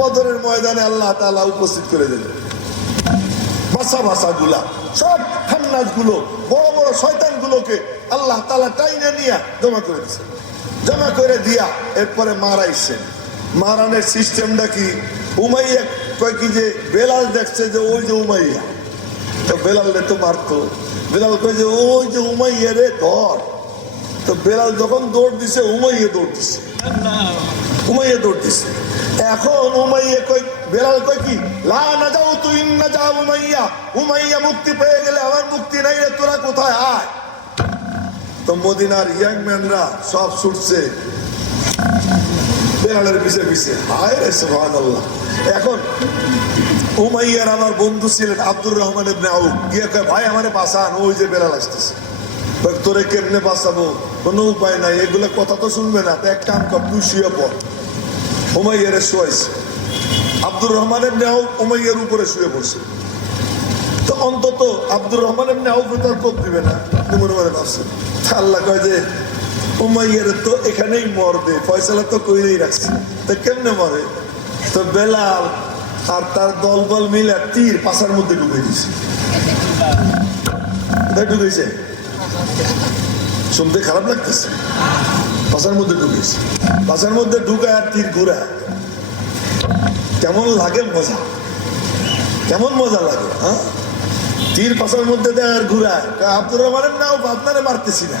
বদরের ময়দানে আল্লাহ তালা উপস্থিত করে দিলেন। বাসা বাসা গুলা সব খান্নাসগুলো বড় বড় শয়তান গুলোকে আল্লাহ তালা টাইনে নিয়ে জমা করে দিচ্ছে জমা করে দিয়া এরপরে মারাইছেন মারানের সিস্টেমটা কি? উমাইয়া কয় কি যে, বেলাল দেখছে যে ওই যে উমাইয়া। তো বেলাল তো মারতো। বেলাল কয় যে, ওই যে উমাইয়া রে, ধর। তো বেলাল যখন দৌড় দিছে, উমাইয়া দৌড় দিছে। উমাইয়া দৌড় দিছে এখন উমাইয়া কই বেলাল কই কি? লা না যাও তুই না যাও উমাইয়া। উমাইয়া মুক্তি পেয়ে গেলে আমার মুক্তি নাই রে, তোরা কোথায়? আয়। তো মদিনার ইয়াং ম্যানরা সব ছুটছে। বেলালের পিছে পিছে। হায় রে, সুবহানাল্লাহ। এখন উমাইয়ার আমার বন্ধু ছিলেন আব্দুর রহমান ইবনে গিয়ে কয়, ভাই, আমারে বাঁচান, ওই যে বেলাল আসতেছে। তোরে কেমনে বাঁচাবো? কোনো উপায় নাই, এগুলো কথা তো শুনবে না। তো এক কাম কর, তুই শুয়ে পড়। উমাইয়ারে শোয়াইছে আব্দুর রহমান এমনি আউফ উমাইয়ার উপরে শুয়ে পড়ছে। তো অন্তত আব্দুর রহমান এমনি আউফ তার কোপ দিবে না। মনে মনে ভাবছেন। তা আল্লাহ কয় যে, উমাইয়ার তো এখানেই মরবে, ফয়সালা তো কইরেই রাখছে। তো কেমনে মরে? তো বেলাল আর তার দলবল মিলে তীর পাশার মধ্যে ঢুকে দিছে। ঢুকেছে শুনতে খারাপ লাগতেছে। পাশার মধ্যে ঢুকেছে। পাশার মধ্যে ঢুকায় আর তীর ঘুরা। কেমন লাগে মজা? কেমন মজা লাগে হ্যাঁ? তীর পাশার মধ্যে দেয় আর ঘুরায় রহমানের নাও আপনারে মারতেছি না।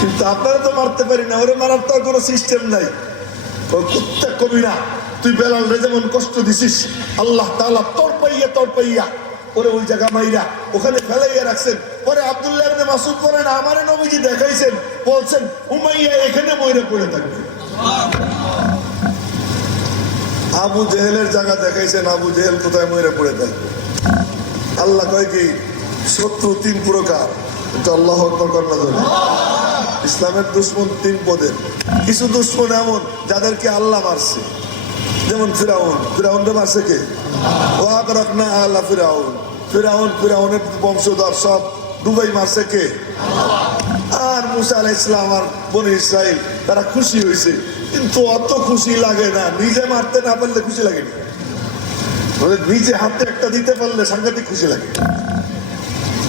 কিন্তু আপনারা তো মারতে পারি না, ওরে মারার তো কোনো সিস্টেম নাই। কুত্তা কবি না। তুই বেলাল রে যেমন কষ্ট দিছিস, আল্লাহ তাআলা তোর পাইয়া তোর পাইয়া ওরে ওই জায়গা মাইরা ওখানে ফেলাইয়া রাখছেন। মাসুদ বলেন, আমারে নবীজি দেখাইছেন, বলছেন, উমাইয়া এখানে মইরে পড়ে থাকবে। আবু জেহেলের জায়গা দেখাইছেন, আবু জেহেল কোথায় মরে পড়ে থাকবে? আল্লাহ কয় কি, শত্রু তিন প্রকার, এটা আল্লাহ কন্যা ধরে ইসলামের দুশ্মন তিন পদের কিছু দুশ্মন এমন, যাদেরকে আল্লাহ মারছে। যেমন ফিরাউন। ফিরাউনকে মারছে কে? ওয়াক রাখনা আল্লাহ ফিরাউন। ফিরাউন ফিরাউনের বংশধর সব ডুবাই মারছে কে? আর মুসা আলাহ ইসলাম আর বনি ইসরাইল, তারা খুশি হয়েছে। কিন্তু অত খুশি লাগে না। নিজে মারতে না পারলে খুশি লাগে না। নিজে হাতে একটা দিতে পারলে সাংঘাতিক খুশি লাগে।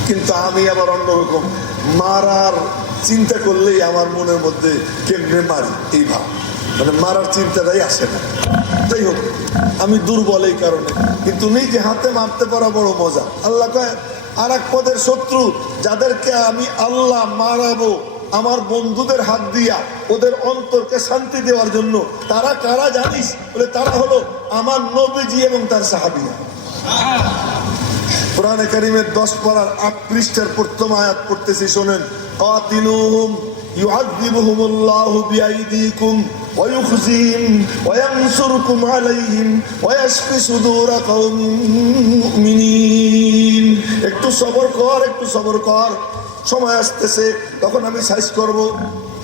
কিন্তু আমি আবার অন্যরকম। মারার চিন্তা করলেই আমার মনের মধ্যে কেমনে মারি? এই ভাব। মানে মারার চিন্তাটাই আসে না। যাই হোক, আমি দুর্বল এই কারণে। কিন্তু নিজে হাতে মারতে পারা বড় মজা। আল্লাহ কয় আর এক পদের শত্রু যাদেরকে আমি আল্লাহ মারাবো, আমার বন্ধুদের হাত দিয়া, ওদের অন্তরকে শান্তি দেওয়ার জন্য। তারা কারা জানিস? বলে তারা হলো আমার নবীজি এবং তার সাহাবিয়া পুরানে কারিমের দশ পাড়ার আট পৃষ্ঠের প্রথম আয়াত করতেছি শোনেন। কাতিলুহুম يعذبهم الله بأيديكم ويخزيهم وينصركم عليهم ويشفي صدور قوم مؤمنين একটু সবর কর একটু সবর কর সময় আসতেছে তখন আমি সাইজ করব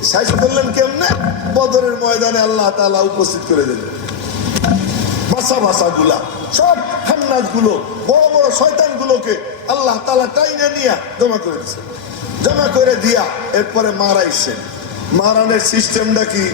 সাইজ করলেন কেমনে বদরের ময়দানে আল্লাহ তাআলা উপস্থিত করে দিলেন বাসা বাসা গুলা সব খান্নাস গুলো বড় বড় শয়তান গুলোকে আল্লাহ তালা টাইনে নিয়ে জমা করে দিচ্ছে জমা করে দিয়া এরপরে মারাইছে। মারানের সিস্টেমটা কি?